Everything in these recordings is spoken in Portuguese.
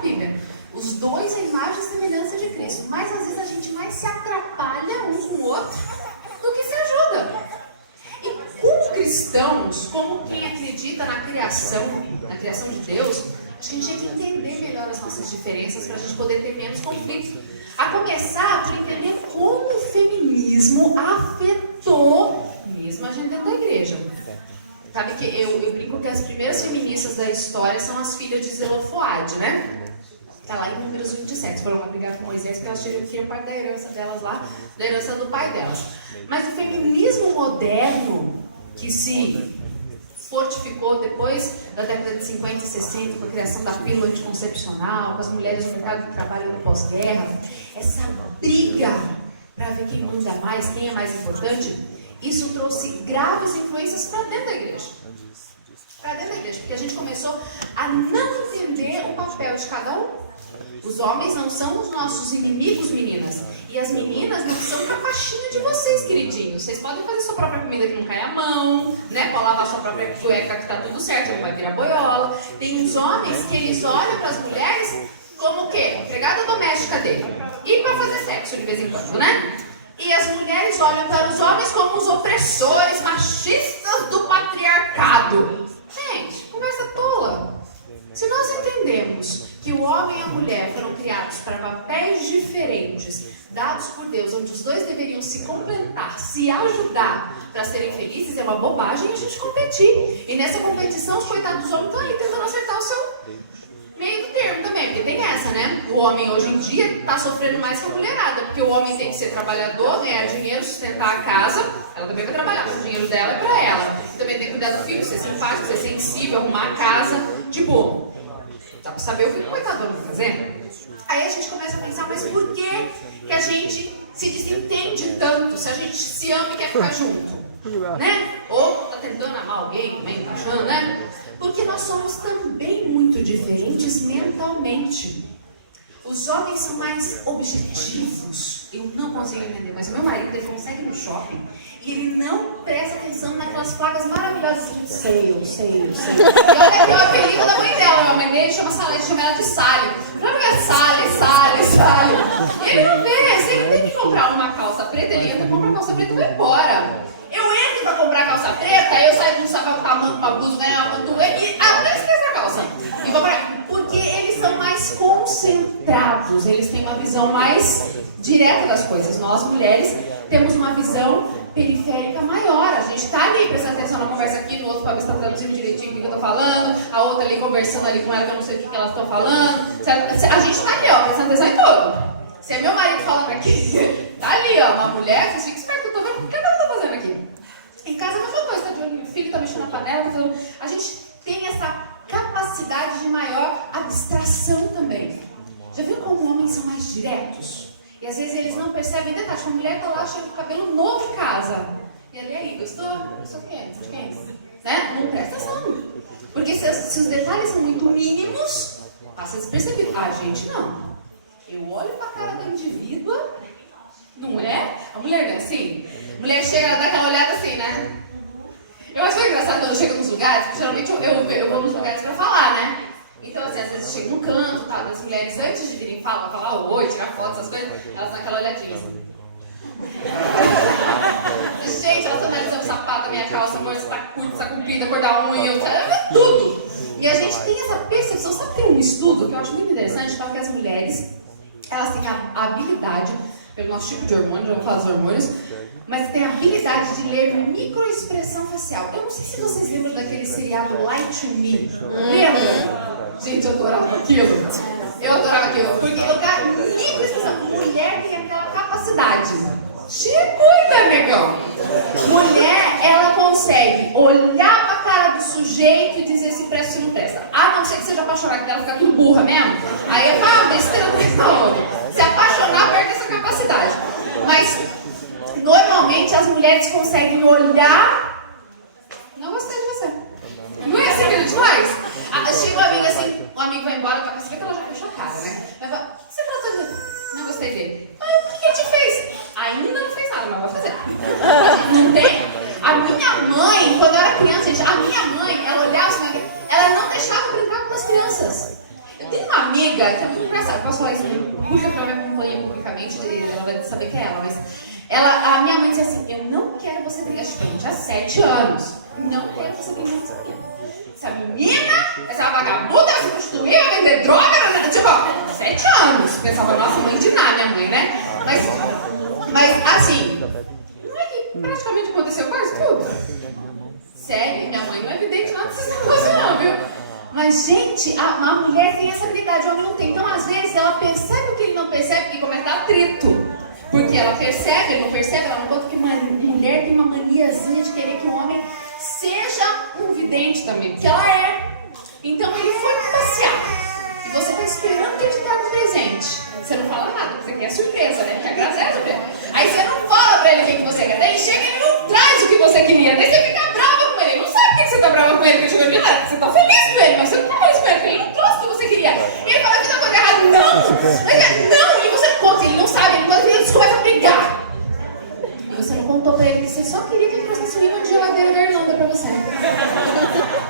Bíblia. Os dois é imagem e semelhança de Cristo. Mas às vezes a gente mais se atrapalha um com o outro do que se ajuda. E como cristãos, como quem acredita na criação de Deus, a gente tem que entender melhor as nossas diferenças para a gente poder ter menos conflitos. A começar por entender como o feminismo afetou mesmo a gente dentro da igreja. Sabe que eu brinco que as primeiras feministas da história são as filhas de Zelofoade, né? Tá lá em Números 27, foram lá brigar com Moisés porque elas queriam parte da herança delas lá, da herança do pai delas. Mas o feminismo moderno, que se fortificou depois da década de 50 e 60, com a criação da pílula anticoncepcional, com as mulheres no mercado de trabalho no pós-guerra, essa briga para ver quem manda mais, quem é mais importante, isso trouxe graves influências para dentro da igreja. Para dentro da igreja, porque a gente começou a não entender o papel de cada um. Os homens não são os nossos inimigos, meninas. E as meninas não são capaxinha de vocês, queridinhos. Vocês podem fazer sua própria comida que não cai a mão, né? Pode lavar sua própria cueca que tá tudo certo, não vai virar boiola. Tem uns homens que eles olham para as mulheres como o quê? Empregada doméstica dele. E para fazer sexo de vez em quando, né? E as mulheres olham para os homens como os opressores machistas do patriarcado. Gente, conversa tola. Se nós entendemos que o homem e a mulher foram criados para papéis diferentes, dados por Deus, onde os dois deveriam se completar, se ajudar para serem felizes, é uma bobagem a gente competir. E nessa competição, os coitados dos homens estão aí tentando acertar o seu meio do termo também, porque tem essa, né? O homem hoje em dia está sofrendo mais que a mulherada, porque o homem tem que ser trabalhador, ganhar dinheiro, sustentar a casa, ela também vai trabalhar, o dinheiro dela é para ela. E também tem que cuidar do filho, ser simpático, ser sensível, arrumar a casa, tipo, dá para saber o que o coitado vai fazer? Aí a gente começa a pensar, mas por que a gente se desentende tanto, se a gente se ama e quer ficar junto? Né? Ou tá tentando amar alguém também, tá achando, né? Porque nós somos também muito diferentes mentalmente. Os homens são mais objetivos. Eu não consigo entender, mas o meu marido, ele consegue ir no shopping e ele não presta atenção naquelas placas maravilhosas de sale. E olha aqui o apelido da mãe dela. A mãe dele chama Salete, chama ela de Sally. Pra mim é Sally. E ele não vê, se ele tem que comprar uma calça preta, ele entra, compra a calça preta e vai embora. Eu entro pra comprar calça preta, aí eu saio com um sapato tamanho, uma blusa, ganhar uma pantuê e até esquece a calça. E vou pra... Porque eles são mais concentrados, eles têm uma visão mais direta das coisas. Nós, mulheres, temos uma visão periférica maior. A gente tá ali prestando atenção na conversa aqui, no outro pra ver se tá traduzindo direitinho o que eu tô falando, a outra ali conversando ali com ela que eu não sei o que elas estão falando. A gente tá ali, ó, prestando atenção em tudo. Se é meu marido falando aqui, tá ali, ó, uma mulher, você fica esperto, eu tô vendo o que ela tá fazendo aqui. Em casa é a mesma coisa, tá de olho no filho, tá mexendo na panela, tá fazendo... A gente tem essa capacidade de maior abstração também. Já viu como homens são mais diretos? E às vezes eles não percebem detalhes. Uma mulher tá lá, chega com o cabelo novo em casa. E ali, aí, gostou? Gostou de quem? De quem? Né? Não presta atenção. Porque se os detalhes são muito mínimos, passa despercebido. A gente não. Eu olho pra cara do indivíduo, não é? A mulher não é assim? A mulher chega, ela dá aquela olhada assim, né? Eu acho engraçado quando eu chego nos lugares, porque geralmente eu vou nos lugares pra falar, né? Então, assim, às vezes eu chego no canto, tá? As mulheres, antes de virem falar oi, tirar foto, essas coisas, elas dão aquela olhadinha assim. Gente, elas estão analisando o sapato, a minha calça, a cor se tá curta, se tá comprida, a cor da unha, tudo. E a gente tem essa percepção, sabe que tem um estudo que eu acho muito interessante, fala que as mulheres, elas têm a habilidade, pelo nosso tipo de hormônio, já vou falar dos hormônios, mas tem a habilidade de ler microexpressão facial. Eu não sei se vocês lembram daquele seriado Lie to Me. Lembra? Gente, eu adorava aquilo. Eu adorava aquilo. Porque eu dava microexpressão. Mulher tem aquela capacidade. Te cuida, negão. Mulher, ela consegue olhar pra cara do sujeito e dizer se presta ou se não presta. A não ser que seja apaixonada, que ela fica tudo burra mesmo. Aí é besteira do que na outra. Se apaixonar, perde essa capacidade. Mas, normalmente, as mulheres conseguem olhar... Não gostei de você. Não é assim que a gente faz? Chega um amigo assim, um amigo vai embora, você vê que ela já fechou a cara, né? Vai falar, o que você faz hoje? Não gostei dele. Ah, o que ele te fez? Ainda não fez nada, mas vai fazer. Não tem? A minha mãe, quando eu era criança, gente, a minha mãe, ela olhava assim, ela não deixava brincar com as crianças. Eu tenho uma amiga amiga, que é muito engraçado, posso falar isso muito pública, porque ela me acompanha publicamente, ela vai saber que é ela, mas a minha mãe disse assim, eu não quero você brigar, tipo, já há 7 anos, não quero você brigar com essa menina. Essa menina, essa vagabunda, ela se prostituía, vai vender droga, tipo, 7 anos. Pensava, nossa, mãe de nada, minha mãe, né? Mas assim, não é que praticamente aconteceu quase tudo. Sério, minha mãe não é evidente nada desse negócio não, viu? Mas, gente, a mulher tem essa habilidade, o homem não tem. Então, às vezes, ela percebe o que ele não percebe e começa atrito. Porque ela percebe, ele não percebe, ela não conta que uma mulher tem uma maniazinha de querer que o homem seja um vidente também, porque ela é. Então ele foi passear. E você está esperando que ele te traga um presente. Você não fala nada, porque você quer surpresa, né? Porque a graça é a surpresa. Aí você não fala pra ele o que você quer. Daí chega e ele não traz o que você queria. Daí você fica brava com ele. Ele não sabe por que você está brava com ele, porque chegou de nada. Você está feliz com ele, mas você não está feliz com ele, porque ele não trouxe o que você queria. E ele fala que tá coisa errada. Não! E você não conta, ele não sabe, eles começam a brigar. E você não contou pra ele que você só queria que ele trouxesse um imã de geladeira da Irlanda pra você.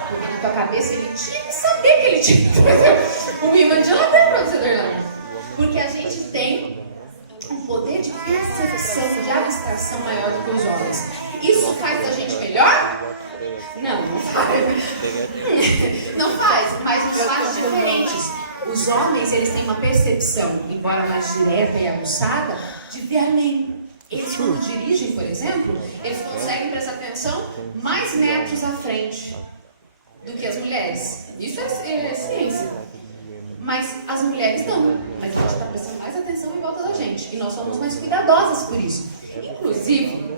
Porque na tua cabeça ele tinha que saber que ele tinha que trazer um imã de geladeira pra você da Irlanda. Porque a gente tem um poder de percepção, de abstração maior do que os homens. Isso faz da gente melhor? Não faz. Não faz, mas nos faz diferentes. Os homens, eles têm uma percepção, embora mais direta e aguçada, de ver além. Eles, quando dirigem, por exemplo, eles conseguem prestar atenção mais metros à frente do que as mulheres. Isso é ciência. Mas as mulheres não. Mas a gente está prestando mais atenção em volta da gente. E nós somos mais cuidadosas por isso. Inclusive,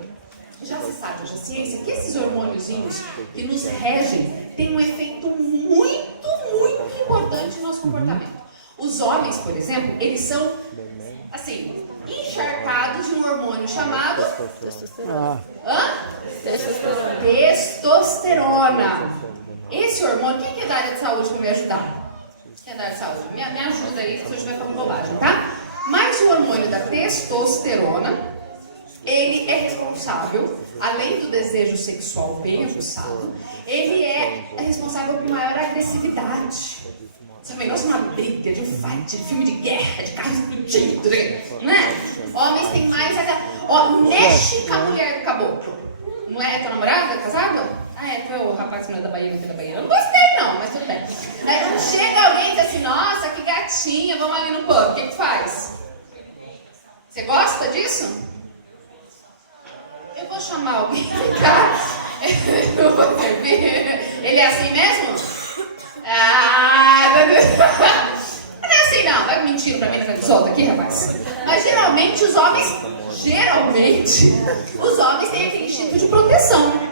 já se sabe, hoje a ciência, que esses hormôniozinhos que nos regem têm um efeito muito, muito importante no nosso comportamento. Os homens, por exemplo, eles são, assim, encharcados de um hormônio chamado... Testosterona. Esse hormônio, quem é da área de saúde para me ajudar? Quem é da área de saúde? Me ajuda aí se eu estiver falando bobagem, tá? Mas o hormônio da testosterona, ele é responsável, além do desejo sexual bem aguçado, ele é responsável por maior agressividade. Você vê, negócio de uma briga, de um fight, de filme de guerra, de carro explodindo, né? Homens têm mais... mexe com a mulher do caboclo. Não é tua namorada, casada? Foi o rapaz que não é da Bahia, aqui da Bahia. Eu não gostei não, mas tudo bem. Aí chega alguém e diz assim, nossa, que gatinha, vamos ali no pub. O que faz? Você gosta disso? Eu vou chamar alguém, tá? Eu vou servir. Ele é assim mesmo? Não é assim não, vai mentir pra mim na frente dos outros aqui, rapaz. Mas geralmente os homens têm aquele instinto de proteção.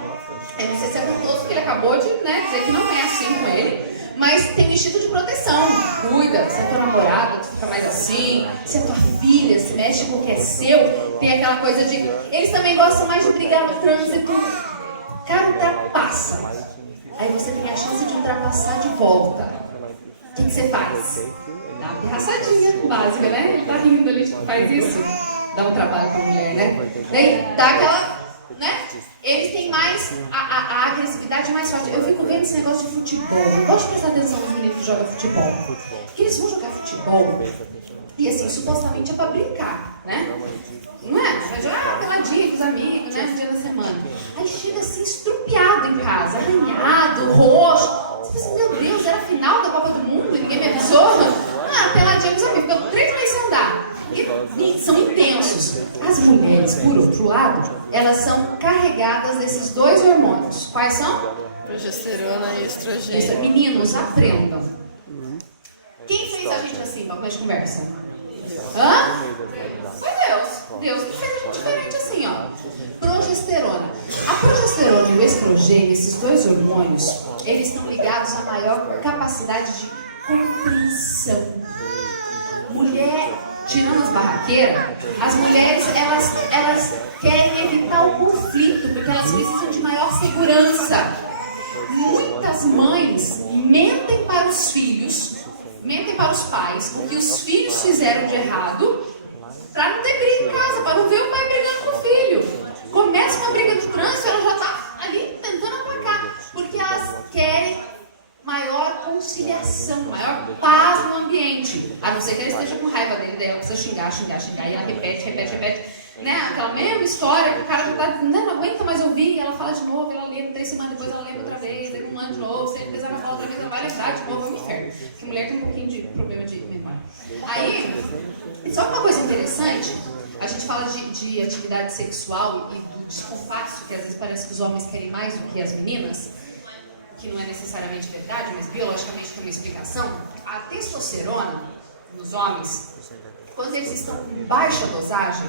Eu não sei se é gostoso porque ele acabou de dizer que não é assim com ele, mas tem um instinto de proteção. Cuida, se é tua namorada, tu fica mais assim, se é tua filha, se mexe com o que é seu, tem aquela coisa de... Eles também gostam mais de brigar no trânsito. O cara ultrapassa. Aí você tem a chance de ultrapassar de volta. O que você faz? Dá uma pirraçadinha básica, né? Ele tá rindo ali, faz isso. Dá um trabalho pra mulher, né? Daí dá aquela... Eles têm mais a agressividade mais forte. Eu fico vendo esse negócio de futebol. Eu gosto de prestar atenção nos meninos que jogam futebol. Porque eles vão jogar futebol e assim, supostamente é pra brincar, né? Não é? Vai jogar peladinha com os amigos, né? No dia da semana. Aí chega assim, estrupiado em casa, arranhado, roxo. Você pensa, meu Deus, era a final da Copa do Mundo e ninguém me avisou? Peladinha com os amigos, ficando 3 meses sem andar. E são intensos. As mulheres, por outro lado, elas são carregadas desses 2 hormônios. Quais são? Progesterona e estrogênio. Meninos, aprendam. Quem fez a gente assim, pra começar de conversa? Hã? Foi Deus. Deus que fez a gente diferente assim, ó. Progesterona. A progesterona e o estrogênio, esses 2 hormônios, eles estão ligados à maior capacidade de compreensão. Mulher... Tirando as barraqueiras, as mulheres, elas querem evitar o conflito, porque elas precisam de maior segurança. Muitas mães mentem para os filhos, mentem para os pais, o que os filhos fizeram de errado, para não ter briga em casa, para não ver o pai brigando com o filho. Começa uma briga no trânsito, ela já está ali tentando aplacar, porque elas querem maior conciliação, maior paz no ambiente. contigo. A não ser que ele esteja com raiva dele, daí ela precisa xingar, e ela repete, né? Aquela mesma história que o cara já tá dizendo, não aguenta mais ouvir, e ela fala de novo, ela lembra, 3 semanas depois ela lembra outra vez, daí um ano de novo, se ele pisar na bola outra vez, ela vai lembrar de novo, é um inferno. Porque mulher tem um pouquinho de problema de memória. Aí, só que uma coisa interessante, a gente fala de atividade sexual e do descompasso, que às vezes parece que os homens querem mais do que as meninas, que não é necessariamente verdade, mas biologicamente tem uma explicação. A testosterona nos homens, quando eles estão em baixa dosagem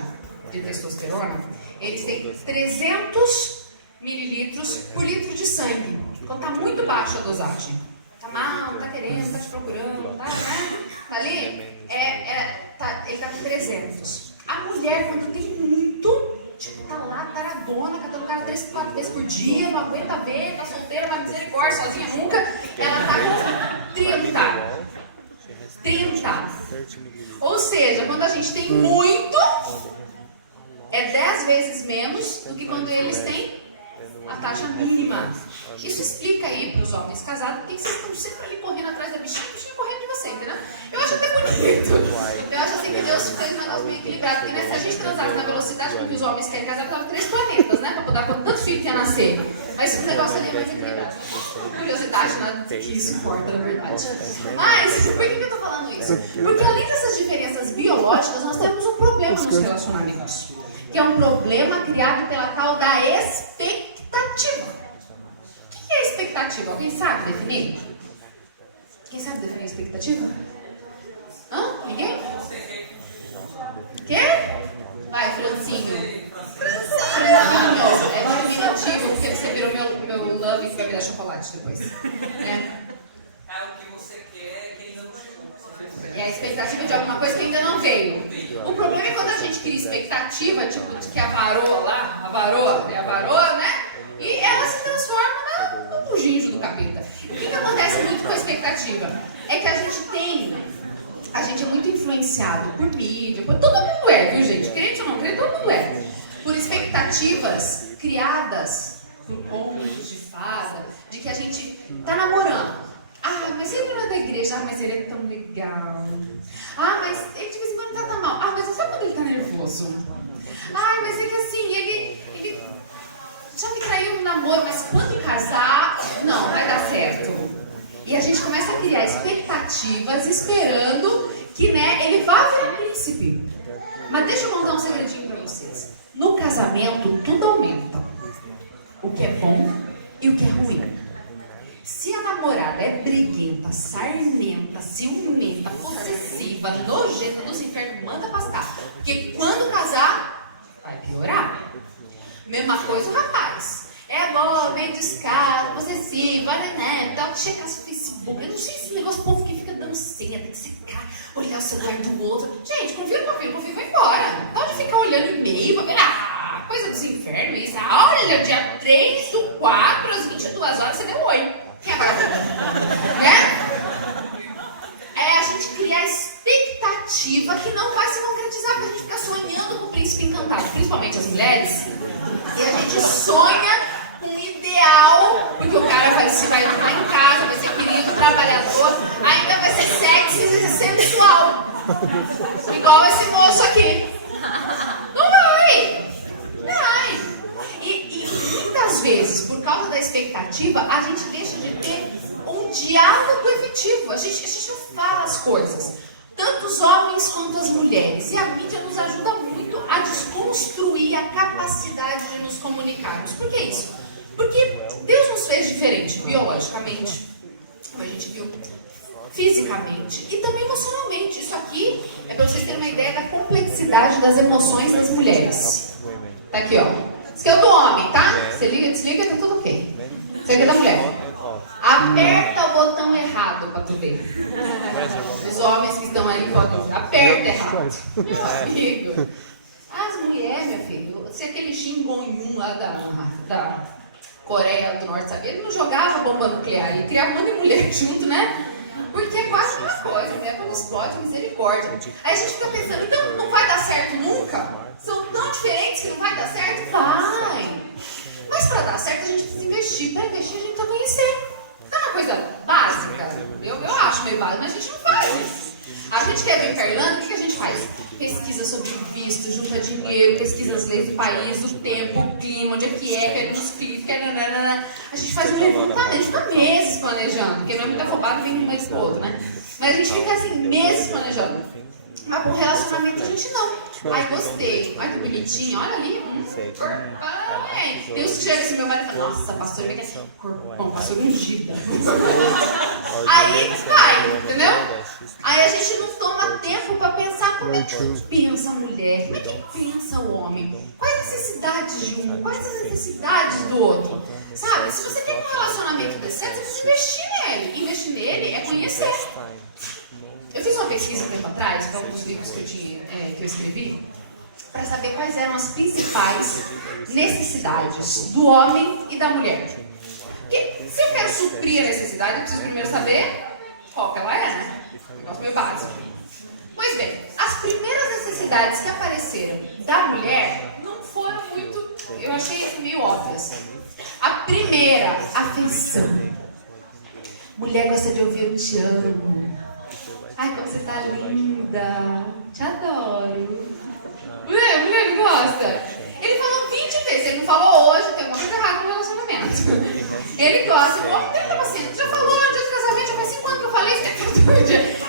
de testosterona, eles têm 300 mililitros por litro de sangue. Quando está muito baixa a dosagem, tá mal, não tá querendo, tá te procurando, tá, né? Tá ali, ele tá com 300. A mulher, quando tem muito, tipo, tá lá, taradona, catando o cara 3, 4 vezes por dia, não aguenta ver, tá solteira, mas misericórdia, sozinha nunca, ela tá com 30. Ou seja, quando a gente tem muito, é 10 vezes menos do que quando eles têm a taxa mínima. Isso explica aí para os homens casados porque vocês estão sempre ali correndo atrás da bichinha correndo de você, entendeu? Eu acho até bonito. Eu acho assim que Deus fez um negócio meio equilibrado, porque né, se a gente transasse na velocidade com que os homens querem casar, precisava 3 planetas, né? Para poder quanto tanto filho que ia nascer. Mas o negócio ali é mais equilibrado. Curiosidade, nada que isso importa, na verdade. Mas, por que eu tô falando isso? Porque além dessas diferenças biológicas, nós temos um problema nos relacionamentos. Que é um problema criado pela tal da expectativa. O que é expectativa? Alguém sabe definir? Quem sabe definir expectativa? Hã? Ninguém? Quê? Vai, Francinho. Francinho. É diminutivo, porque você virou meu love que vai virar chocolate depois. Né? É o que você quer que ainda não chegou. E a expectativa de alguma coisa que ainda não veio. O problema é quando a gente cria expectativa, tipo, de que a varoa, né? E ela se transforma no bujinjo do capeta. O que acontece muito com a expectativa? É que a gente é muito influenciado por mídia, todo mundo é, viu gente? Crente ou não crente, todo mundo é. Por expectativas criadas por contos de fada, de que a gente tá namorando. Ah, mas ele não é da igreja. Ah, mas ele é tão legal. Ah, mas ele de vez em quando tá mal. Ah, mas sabe quando ele tá nervoso? Ah, mas é que assim, ele já me traiu no namoro, mas quando casar, não, vai dar certo. E a gente começa a criar expectativas esperando que, né, ele vá virar príncipe. Mas deixa eu contar um segredinho pra vocês. No casamento, tudo aumenta. O que é bom e o que é ruim. Se a namorada é briguenta, sarnenta, ciumenta, possessiva, nojenta dos infernos, manda pastar. Porque quando casar, vai piorar. Mesma coisa o rapaz. É agora, meio descaro, possessiva, né? Então, checa no Facebook. Eu não sei esse negócio, o povo que fica dando senha, tem que secar, olhar o celular do outro. Gente, confia, vai embora. Pode ficar olhando e-mail, vai ver, coisa dos infernos, isso. Olha, dia 3/4, às 22 horas, você deu oi. Quem é vagabundo? Né? É a gente criar expectativa que não vai se concretizar, porque a gente fica sonhando com o príncipe encantado, principalmente as mulheres. E a gente sonha com um ideal, porque o cara vai entrar em casa, vai ser querido, trabalhador, ainda vai ser sexy e sensual. Igual esse moço aqui. Não vai! Vai! E muitas vezes, por causa da expectativa, a gente deixa de ter um diálogo efetivo. A gente não fala as coisas. Tanto os homens quanto as mulheres. E a mídia nos ajuda muito a desconstruir a capacidade de nos comunicarmos. Por que isso? Porque Deus nos fez diferente, biologicamente, como a gente viu, fisicamente e também emocionalmente. Isso aqui é para vocês terem uma ideia da complexidade das emoções das mulheres. Tá aqui, ó. Isso aqui é o do homem, tá? Você liga e desliga, tá tudo ok. Isso aqui é da mulher. Aperta o botão errado pra tu ver. Os homens que estão aí podem ver. Aperta errado. Meu amigo. As mulheres, minha filha, se aquele Kim Jong-un lá da Coreia do Norte, sabia? Ele não jogava bomba nuclear, ele criava um monte de mulher junto, né? Porque é quase uma coisa, mulher quando explode, misericórdia. Aí a gente fica pensando, então não vai dar certo nunca? São tão diferentes que não vai dar certo? Vai! Mas para dar certo a gente precisa investir. Para investir a gente precisa conhecer. Então é uma coisa básica. Eu acho meio básica, mas a gente não faz isso. A gente quer vir para a Irlanda, o que a gente faz? Pesquisa sobre visto, junta dinheiro, pesquisa as leis do país, o tempo, o clima, onde é que nos filhos, a gente faz um levantamento, fica meses planejando, porque não é muito afobado e vem um mês pro outro, né? Mas a gente fica assim, meses planejando. Mas com relacionamento a gente não. Ai, gostei. Ai, que bonitinho. Olha ali. Corpão. Tem os que chegam assim, meu marido fala, nossa, pastor, vem aqui. Corpão, pastor ungida. Aí vai, entendeu? Aí a gente não toma tempo pra pensar como é que pensa a mulher, como é que pensa o homem. Quais as necessidades de um, quais as necessidades do outro. Sabe, se você tem um relacionamento decente, você precisa investir nele. Investir nele é conhecer. Eu fiz uma pesquisa um tempo atrás, com alguns livros que eu escrevi, para saber quais eram as principais necessidades do homem e da mulher. Porque se eu quero suprir a necessidade, eu preciso primeiro saber qual que ela é, né? Um negócio meio básico. Pois bem, as primeiras necessidades que apareceram da mulher não foram muito, eu achei meio óbvias. A primeira, afeição. Mulher gosta de ouvir eu te amo. Ai, como você tá linda. Te adoro. Mulher não gosta? Ele falou 20 vezes. Ele não falou hoje, tem alguma coisa errada no relacionamento. Ele gosta. O homem tem uma cena. Já falou no dia do casamento, já faz 5 anos que eu falei isso.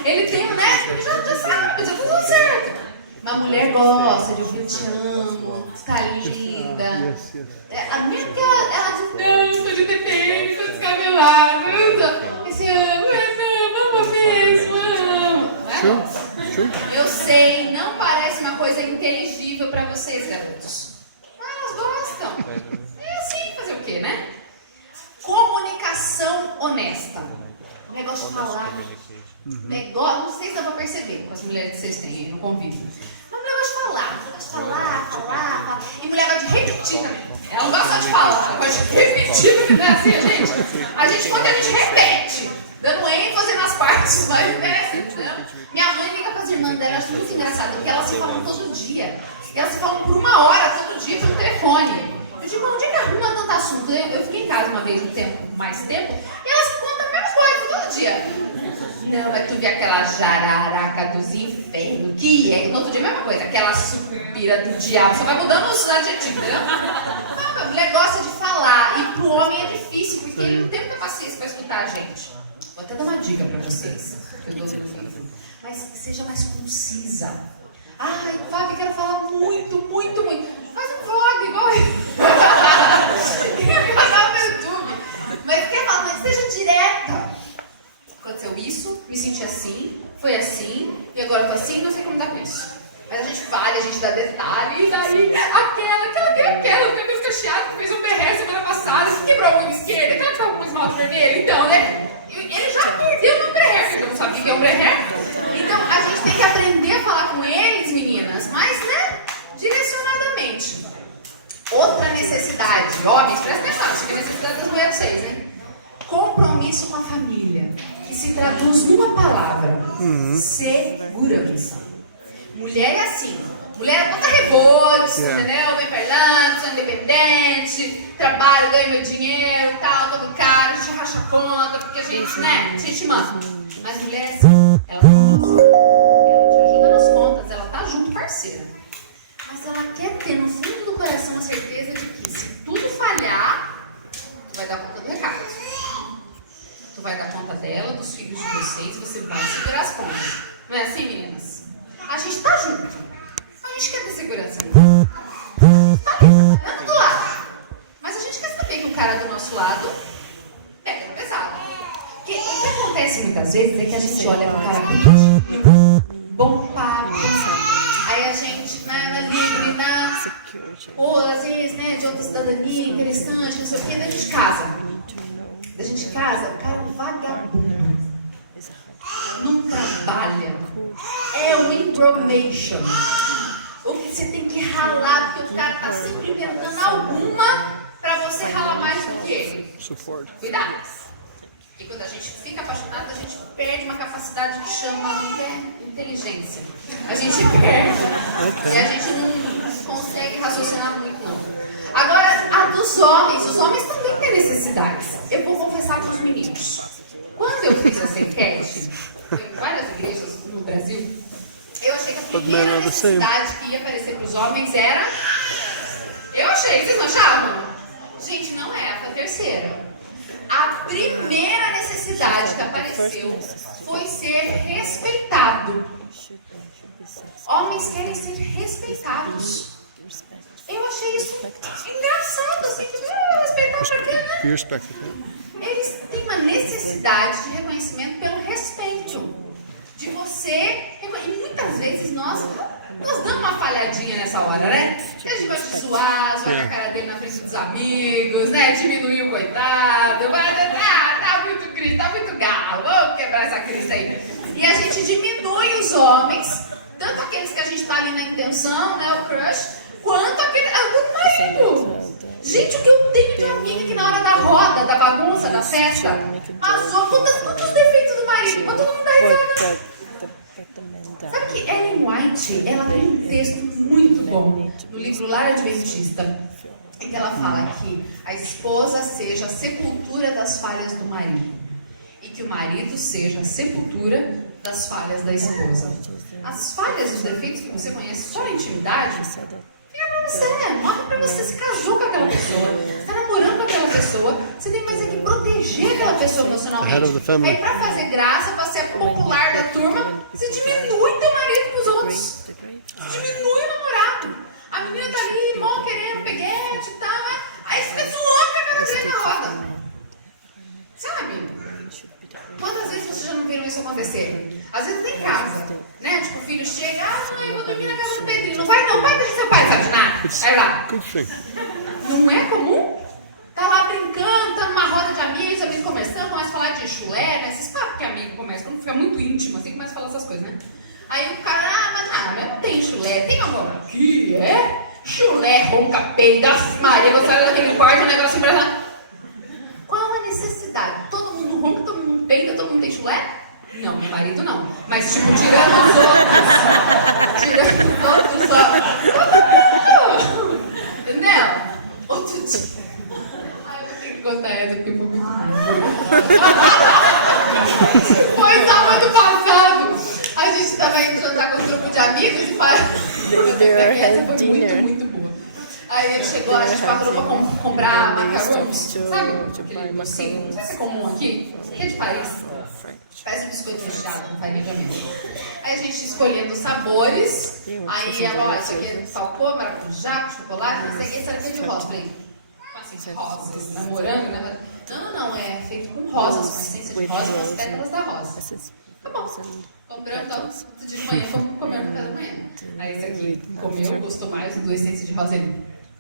Ele tem, né? Já sabe, já tá tudo certo. Mas a mulher gosta de ouvir eu te amo. Você tá linda. A mulher que ela diz, não, tô de TPM, tô descabelada. Esse amo, amo mesmo, amo. Eu sei, não parece uma coisa inteligível pra vocês, garotos. Mas elas gostam. É assim, fazer o quê, né? Comunicação honesta. O negócio de falar. Negócio, não sei se dá pra perceber com as mulheres que vocês têm aí no convívio. Mas o negócio de falar. E mulher gosta de repetir, né? Ela não gosta de falar, ela gosta de repetir, né? Assim, a gente quando a gente repete, dando ênfase nas partes mais interessantes, né? Minha mãe liga para as irmãs dela, eu acho muito engraçado, porque elas se falam todo dia. E elas se falam por 1 hora todo dia pelo telefone. Eu digo, onde é que arruma tanto assunto? Eu fiquei em casa uma vez mais tempo, e elas contam a mesma coisa todo dia. Não, mas tu vê aquela jararaca dos infernos, que é, no outro dia a mesma coisa, aquela sucupira do diabo, só vai mudando os adjetivos, entendeu? Então, a mulher gosta de falar, e pro homem é difícil, porque ele não tem muita paciência para escutar a gente. Vou até dar uma dica para vocês, mas seja mais concisa. Ai, Fábio, quero falar muito. Faz um vlog, igual ele. Canal no YouTube. Mas quer falar, mas seja direta. Aconteceu isso, me senti assim, foi assim, e agora eu tô assim, não sei como lidar com isso. Mas a gente fala, a gente dá detalhe, e daí aquela, cabelo cacheado que fez um berré semana passada, que quebrou a unha esquerda, aquela que tava com esmalte vermelho, então, né? Ele já perdeu no berré, porque não sabe o que é um berré. Então, a gente tem que aprender a falar com eles, meninas, mas, né, direcionadamente. Outra necessidade, homens, presta atenção, isso aqui é a necessidade das mulheres de vocês, né? Compromisso com a família, que se traduz numa palavra, segurança. Mulher é assim, mulher é toda rebote, entendeu? Vem pra Irlanda, sou independente, trabalho, ganho meu dinheiro, tal, todo caro, a gente racha a conta, porque a gente, né, a gente manda. Mas mulher é assim, ela não gosta, ela te ajuda nas contas, ela tá junto, parceira. Mas ela quer ter no fundo do coração a certeza de que se tudo falhar, tu vai dar conta do recado. Tu vai dar conta dela, dos filhos de vocês, você vai segurar as pontas. Não é assim, meninas? A gente tá junto. A gente quer ter segurança. Tá ali, tá do lado. Mas a gente quer saber que o cara do nosso lado pega pesado. Porque o que acontece muitas vezes é que a gente olha pro cara bonito, bom papo, aí a gente, ou às vezes, né, de outra cidadania, interessante, não sei o que, daí a gente casa. A gente casa, o cara é um vagabundo, não trabalha, é um imprognation. O que você tem que ralar, porque o cara tá sempre inventando alguma pra você ralar mais do que ele. Cuidado. E quando a gente fica apaixonado, a gente perde uma capacidade que chama inteligência. A gente perde e a gente não consegue raciocinar muito, não. Agora, a dos homens, os homens também têm necessidades. Eu vou confessar para os meninos. Quando eu fiz essa enquete, em várias igrejas no Brasil, but men primeira are the same. necessidade que ia aparecer para os homens era... Eu achei, vocês não achavam? Gente, não é, foi a terceira. A primeira necessidade que apareceu foi ser respeitado. Homens querem ser respeitados. Eu achei isso engraçado, assim, que respeitar pra quê, né? Be respected. Yeah. Eles têm uma necessidade de reconhecimento pelo respeito. De você... E muitas vezes nós damos uma falhadinha nessa hora, né? Que a gente vai te zoar com a cara dele na frente dos amigos, né? Diminuir o coitado. Tá muito Cristo, tá muito galo. Vamos quebrar essa Cristo aí. E a gente diminui os homens, tanto aqueles que a gente tá ali na intenção, né? O crush, quanto aquele do marido. Gente, o que eu tenho de amiga que na hora da roda, da bagunça, da festa, azou, quantos defeitos do marido, mas todo mundo dá risada. Sabe que Ellen White, ela tem um texto muito bom no livro Lar Adventista, em que ela fala que a esposa seja a sepultura das falhas do marido e que o marido seja a sepultura das falhas da esposa. As falhas, os defeitos que você conhece só na intimidade, fica pra você, morre pra você, se casou com aquela pessoa, você tá namorando com aquela pessoa, você tem mais é que proteger aquela pessoa emocionalmente. Aí pra fazer graça, pra ser popular da turma, você diminui teu marido pros outros. Diminui o namorado. A menina tá ali, mó querendo peguete e tal, né? Aí fica zoando com a cara dele na roda. Sabe? Quantas vezes vocês já não viram isso acontecer? Às vezes tem em casa, né? Tipo, o filho chega, mãe, eu vou dormir na casa do Pedrinho. Não vai não, pai do seu pai, sabe de nada. Aí lá. Não é comum? Tá lá brincando, tá numa roda de amigos conversando, começa a falar de chulé, né? Esses papos que amigo começa, quando fica muito íntimo, assim, começa a falar essas coisas, né? Aí o cara, mas não tem chulé, tem alguma? Que é? Chulé, ronca, peida, Maria, quando sai daquele quarto, um negócio embraçado. Qual a necessidade? Todo mundo ronca, todo mundo peida, todo mundo tem chulé? Não, meu marido não. Mas, tipo, tirando os outros, todo mundo! Entendeu? Outro dia. Ai, eu vou ter que contar essa porque foi muito Foi sábado passado. A gente tava indo jantar com um grupo de amigos e essa foi muito boa. Aí ele chegou, a gente parou pra comprar macarrões, sabe? Aquele docinho, não sei se é comum aqui, que é de Paris. Parece um biscoito recheado com farinha de amêndoa. Aí a gente escolhendo os sabores, aí ela, ó, isso aqui é talcô, maracujá, chocolate, não sei o que, isso aqui é de rosa. Falei, assim, rosas, namorando, né? Não, é feito com rosas, com essência de rosa, com as pétalas da rosa. Tá bom. Compramos, então, de manhã, vamos comer no café da manhã. Aí esse aqui comeu, gostou mais do essência de rosa. Ele,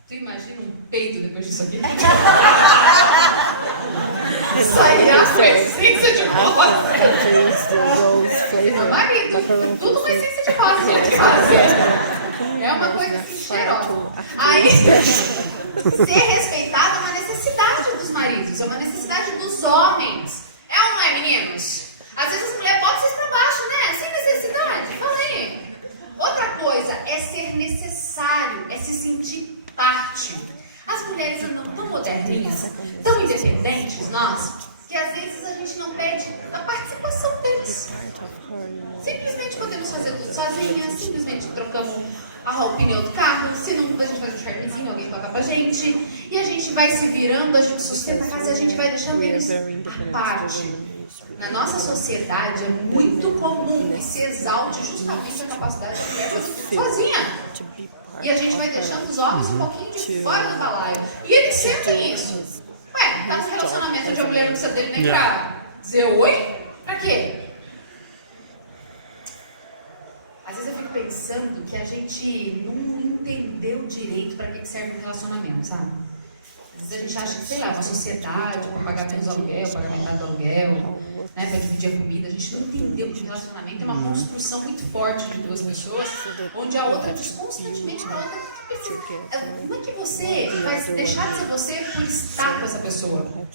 tu imagina um peido depois disso aqui? Saía com essência de rosa. Meu marido, tudo com essência de rosa, gente. É uma coisa assim, cheirosa. Aí, ser respeitado é uma necessidade dos maridos, é uma necessidade dos homens. É ou não é, meninos? Às vezes as mulheres botam vocês pra baixo, né? Sem necessidade. Fala aí. Outra coisa é ser necessário, é se sentir parte. As mulheres andam tão moderninhas, tão independentes, nós, que às vezes a gente não pede a participação deles. Simplesmente podemos fazer tudo sozinhas, simplesmente trocamos o pneu do carro, se não, a gente faz um charmezinho, alguém toca pra gente, e a gente vai se virando, a gente sustenta a casa e a gente vai deixando eles à parte. Na nossa sociedade é muito comum que se exalte justamente a capacidade da mulher fazer tudo sozinha. E a gente vai deixando os homens um pouquinho de fora do balaio. E eles sentem isso. Ué, tá num relacionamento onde a mulher não precisa dele nem pra dizer oi? Pra quê? Às vezes eu fico pensando que a gente não entendeu direito pra que serve um relacionamento, sabe? Às vezes a gente acha que, sei lá, uma sociedade, para pagar menos aluguel, pagar metade do aluguel, né, para dividir a comida. A gente não entendeu que o relacionamento é uma construção muito forte de duas pessoas, onde a outra diz constantemente para a outra que precisa. Não é que você vai deixar de ser você por estar com essa pessoa.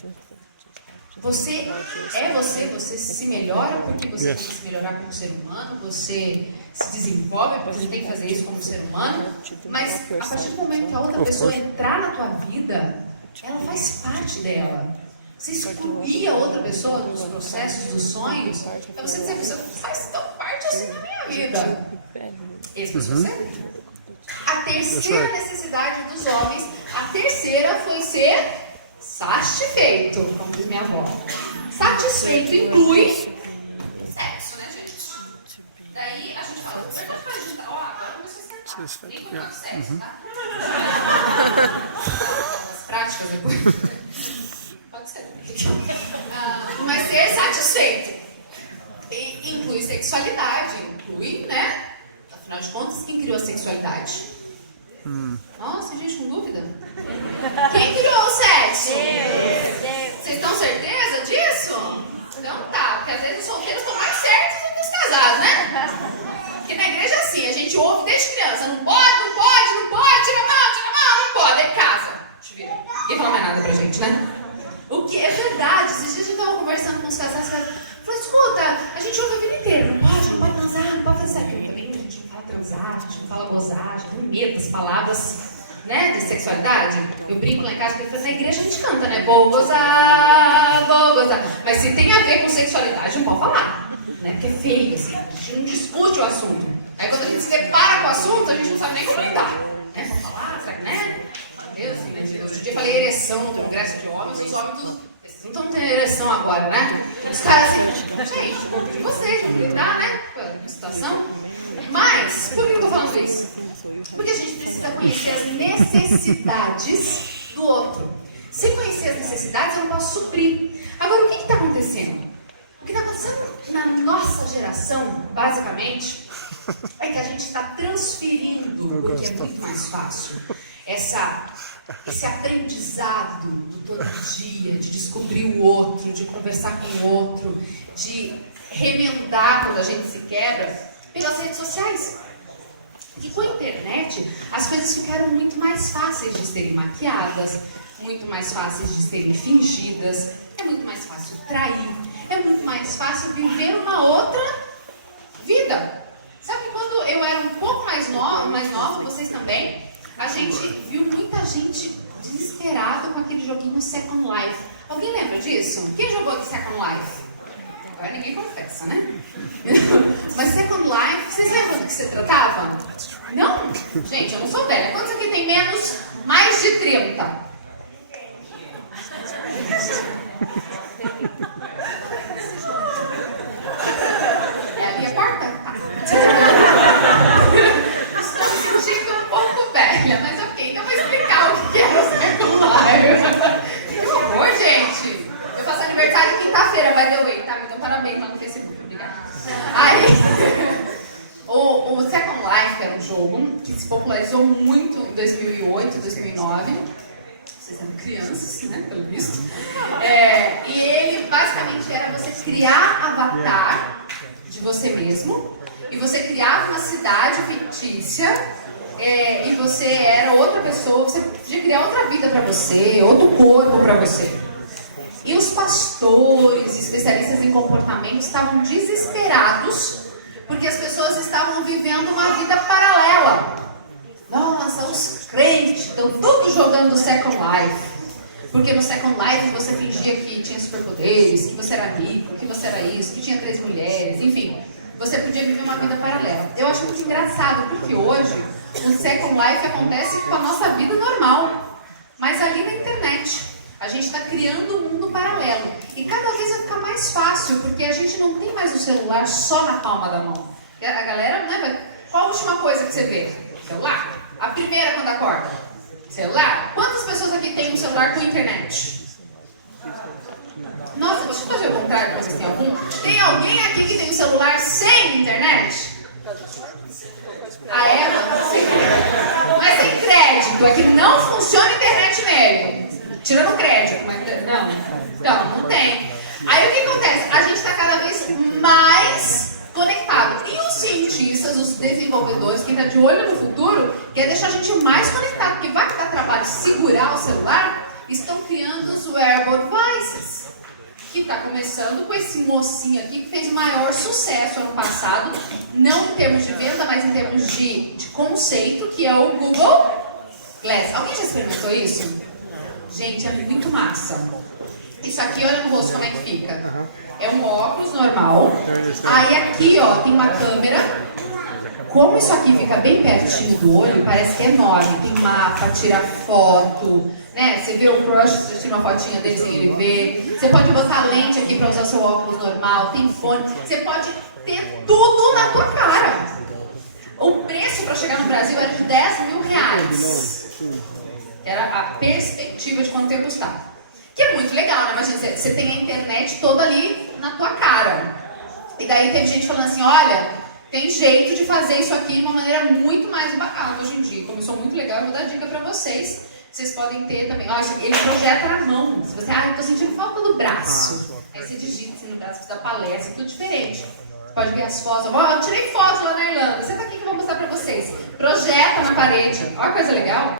Você é você se melhora porque você tem que se melhorar como ser humano, você se desenvolve porque você tem que fazer isso como ser humano, mas a partir do momento que a outra pessoa entrar na tua vida, ela faz parte dela. Você excluir a outra pessoa dos processos, dos sonhos, é você dizer, você faz tão parte assim na minha vida. Esse foi ser. A terceira necessidade dos homens, a terceira foi ser satisfeito, como diz minha avó. Satisfeito inclui sexo, né, gente? Daí a gente fala, você pode juntar, ó, agora começou a esquentar. Nem com sexo, tá? As práticas depois. Pode ser. Mas ser satisfeito inclui sexualidade, inclui, né? Afinal de contas, quem criou a sexualidade? Nossa, gente, com dúvida? Quem criou o sexo? Deus. Vocês estão certeza disso? Então tá, porque às vezes os solteiros estão mais certos do que os casados, né? Porque na igreja é assim, a gente ouve desde criança, não pode, tira a mão, não pode, aí casa. Te vira. Ninguém fala mais nada pra gente, né? O que é verdade, esses dias a gente estava conversando com os casais, falei, escuta, a gente ouve a vida inteira, não pode transar, não pode fazer aquilo. Também a gente não fala transar, a gente não fala gozar, a gente tem medo das palavras, né, de sexualidade. Eu brinco lá em casa, porque na igreja a gente canta, né, vou gozar. Mas se tem a ver com sexualidade, não pode falar, né, porque é feio, assim, a gente não discute o assunto. Aí quando a gente se depara com o assunto, a gente não sabe nem como lidar, né, vamos falar, será que, né? Deus, hoje em dia eu falei ereção no congresso de homens, os homens tudo, não estão tendo ereção agora, né? Os caras assim, gente, o corpo de vocês, vamos lidar, né? Com a situação. Mas, por que eu estou falando isso? Porque a gente precisa conhecer as necessidades do outro. Sem conhecer as necessidades, eu não posso suprir. Agora, o que está acontecendo? O que está acontecendo na nossa geração, basicamente, é que a gente está transferindo, porque é muito mais fácil, esse aprendizado do todo dia, de descobrir o outro, de conversar com o outro, de remendar quando a gente se quebra, pelas redes sociais. E com a internet, as coisas ficaram muito mais fáceis de serem maquiadas, muito mais fáceis de serem fingidas, é muito mais fácil trair, é muito mais fácil viver uma outra vida. Sabe que quando eu era um pouco mais nova, vocês também, a gente viu muita gente desesperada com aquele joguinho Second Life. Alguém lembra disso? Quem jogou de Second Life? Agora ninguém confessa, né? Mas Second Life, vocês lembram do que se tratava? Não? Gente, eu não sou velha. Quantos aqui tem mais de 30? É ali a porta? Tá. Estou me sentindo um pouco velha, mas ok, então eu vou explicar o que é o Second Life. Que horror, gente! Eu faço aniversário quinta-feira, by the way, tá? Me dão parabéns lá no Facebook, obrigada. Aí, o Second Life era um jogo que se popularizou muito em 2008, 2009. Vocês eram crianças, né, pelo visto. E ele basicamente era você criar avatar de você mesmo, e você criava uma cidade fictícia, e você era outra pessoa, você podia criar outra vida para você, outro corpo para você. E os pastores, especialistas em comportamento, estavam desesperados porque as pessoas estavam vivendo uma vida paralela. Nossa, os crentes estão todos jogando Second Life. Porque no Second Life você fingia que tinha superpoderes, que você era rico, que você era isso, que tinha 3 mulheres, enfim. Você podia viver uma vida paralela. Eu acho muito engraçado, porque hoje o Second Life acontece com a nossa vida normal. Mas ali na internet. A gente está criando um mundo paralelo. E cada vez vai ficar mais fácil, porque a gente não tem mais o celular só na palma da mão. A galera, né? Qual a última coisa que você vê? Celular. A primeira quando acorda? Celular. Quantas pessoas aqui têm um celular com internet? Nossa, deixa eu fazer o contrário para vocês. Tem algum? Tem alguém aqui que tem um celular sem internet? A Eva? Mas sem crédito. É que não funciona a internet nele. Tirando crédito, mas não. Então, não tem. Aí o que acontece? A gente está cada vez mais conectado. E os cientistas, os desenvolvedores, quem está de olho no futuro, quer deixar a gente mais conectado. Porque vai que dá trabalho segurar o celular, estão criando os wearable devices. Que está começando com esse mocinho aqui que fez o maior sucesso ano passado. Não em termos de venda, mas em termos de conceito, que é o Google Glass. Alguém já experimentou isso? Gente, é muito massa. Isso aqui, olha no rosto como é que fica. É um óculos normal. Aí aqui, ó, tem uma câmera. Como isso aqui fica bem pertinho do olho, parece que é enorme. Tem mapa, tira foto, né? Você vê o crush, você tira uma fotinha dele sem ele ver. Você pode botar lente aqui para usar o seu óculos normal, tem fone. Você pode ter tudo na tua cara. O preço para chegar no Brasil era de R$10.000. Que era a perspectiva de quanto tempo custava. Que é muito legal, né? Imagina, você tem a internet toda ali na tua cara. E daí teve gente falando assim, olha, tem jeito de fazer isso aqui de uma maneira muito mais bacana hoje em dia. Começou muito legal, eu vou dar dica pra vocês. Vocês podem ter também. Ó, ele projeta na mão. Se você, eu tô sentindo falta do braço. Aí você digita assim no braço da palestra, tudo diferente. Você pode ver as fotos. Eu tirei fotos lá na Irlanda. Senta aqui que eu vou mostrar pra vocês. Projeta na parede. Olha que coisa legal.